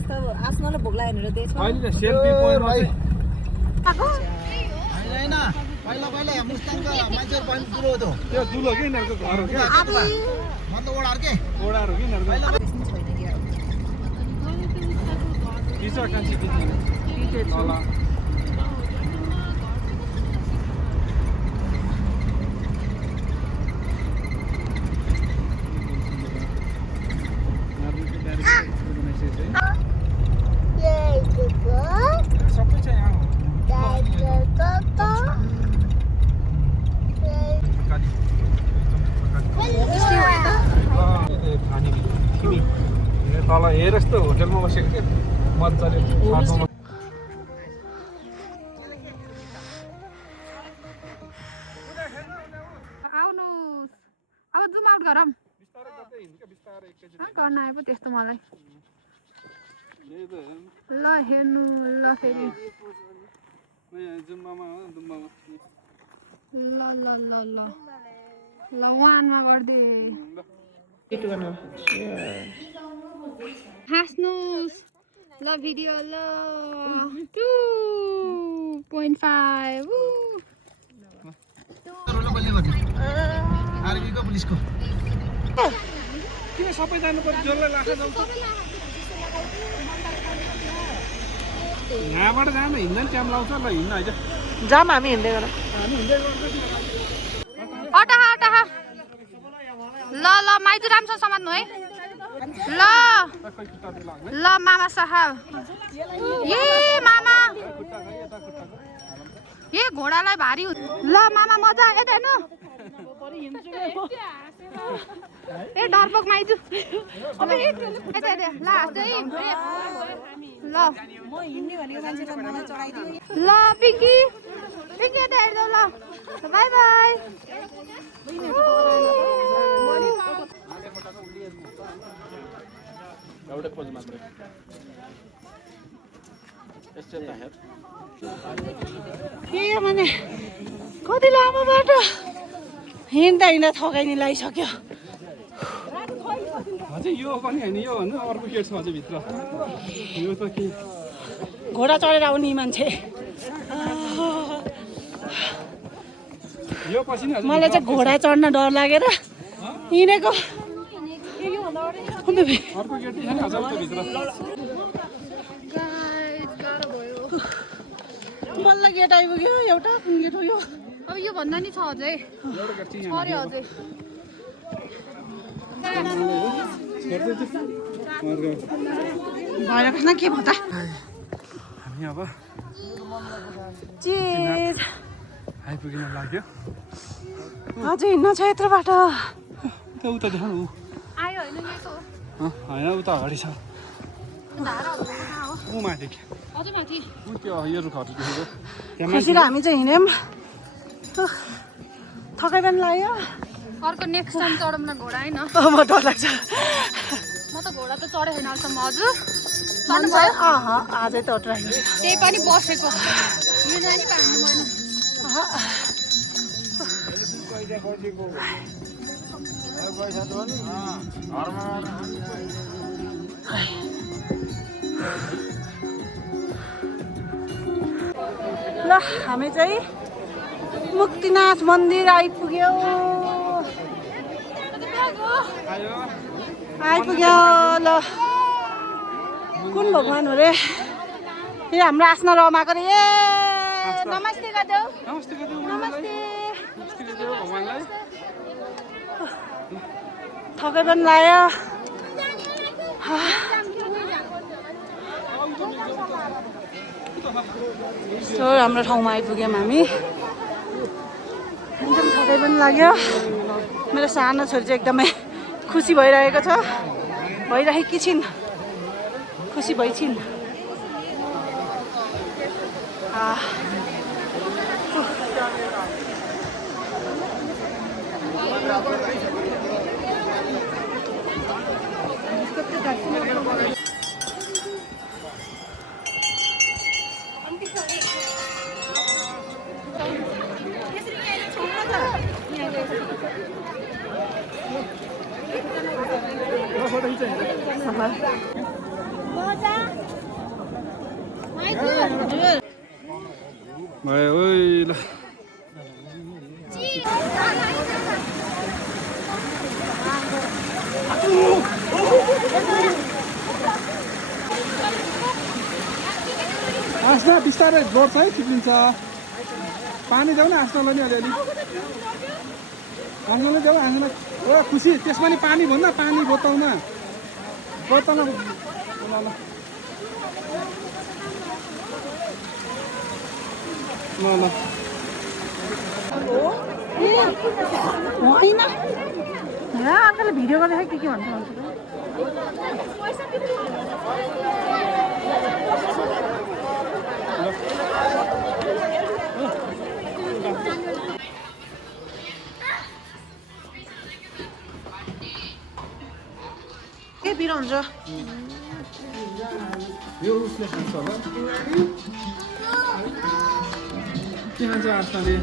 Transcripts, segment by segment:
आस्नलाई भोक लाग्यो भनेर त्यही छ अहिले त सेल्फी पोइन्टमा चाहिँ होइन पहिला पहिला मुस्ताङको मान्छेहरु पनि दुलो हो त्यो दुलो के यिनीहरूको घर हो क्या मतलब ओडार के ओडार हो कि यिनीहरूको टिचर कान्छी ल सबै चाहिँ यहाँ हो तल हेर यस्तो होटेलमा बसेको क्या मजाले आउनुहोस् अब जुम आउट गरौँ गर्न आयो पो त्यस्तो मलाई ल हेर्नु ल फेरि ल ल ल ल ल वानमा गरिदे हाँस्नुहोस् ल भिडियो ल 2.5 आर्मीको पुलिसको किन सबै जानु पर्छ जसलाई लाग्छ जान्छ यहाँबाट जानु हिँड्दैन ट्याम लाउँछ ल हिँड्न होइन जाम हामी हिँड्दै गरौँ अटाहा अटाहा ल ल माइजू राम्रोसँग समात्नु है ल ल मामा साहब ए मामा ए घोडालाई भारी ल मामा मजा आयो त हेर्नु ए डरपोक माइजू ल ल ल पिङ्की पिङ्की यता हेर्नु ल बाई बाई एउटै पोज मात्रै के भने कति लामो बाटो हिँड्दा हिँड्दा थकाइ नि लगाइसक्यो अझै यो पनि होइन यो भन्नु अर्को के छ अझै भित्र यो त के घोडा चढेर आउने मान्छे यो पछि नि मलाई चाहिँ घोडा चढ्न डर लागेर हिँडेको अर्को गेट छ नि अझ उता भित्र बल्ल गेट आइपुग्यो एउटा कुन गेट हो यो अब यो भन्दा नि छ अझै एउटा गेट चाहिँ अरे अझै भएर खाना के भयो त हामी अब चिज आइपुगिन लाग्यो अझै हिँड्न छ यत्रो बाटो उता देखाउनु आयो होइन यस्तो होइन उता अगाडि छ ऊ माथि अझै माथि ऊ त्यो यो रुखहरू देखेको खुसी र हामी चाहिँ हिँड्यौँ थकाइ पनि लाग्यो अर्को नेक्स्ट टाइम चढौँ न घोडा होइन म डर लाग्छ म त घोडा त चढेको छैन अहिलेसम्म हजुर चढ्नु भयो आजै त ट्राई त्यही पनि बसेको यो नानी पार्नु मैले ल हामी चाहिँ मुक्तिनाथ मन्दिर आइपुग्यो ल कुन भगवान हो रे ए हाम्रो आस्ना रमाएको रे ए नमस्ते गरिदेऊ नमस्ते थकै पनि लाग्यो हाम्रो ठाउँमा आइपुग्यौँ हामी एकदम थकै पनि लाग्यो मेरो सानो छोरी चाहिँ एकदमै खुसी भइरहेको छ भइरहेकी छिन् खुसी भइछिन् भयो ओइ ल आस्ना बिस्तारै बढ्छ है चिप्लिन्छ पानी देऊ न आस्नालाई नि अलिअलि आस्नालाई देऊ आस्ना ओ खुसी त्यसमा नि पानी भन्न पानी बोतलमा ल ल होइन आजकल भिडियो गर्दा के भन्छ के बिरो हुन्छ यो उसले खान्छ होला के खान्छ आस्नाले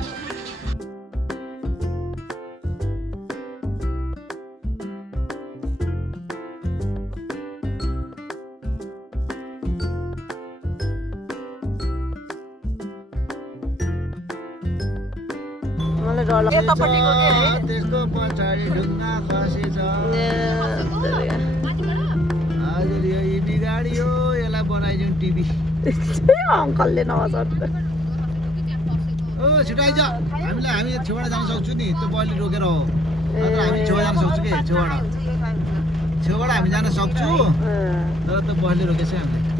त्यसको पछाडि ढुङ्गा खसेछ हजुर यो हिँड्ने गाडी हो यसलाई बनाइदिउँ टिभी अङ्कलले नवाज ओ छिटो आइज हामी छेउबाट जान सक्छौँ नि त्यो बलले रोकेर हो नत्र हामी छेउ जान सक्छौँ कि छेउबाट हामी जान सक्छौँ तर त्यो बलले रोकेछ हामीले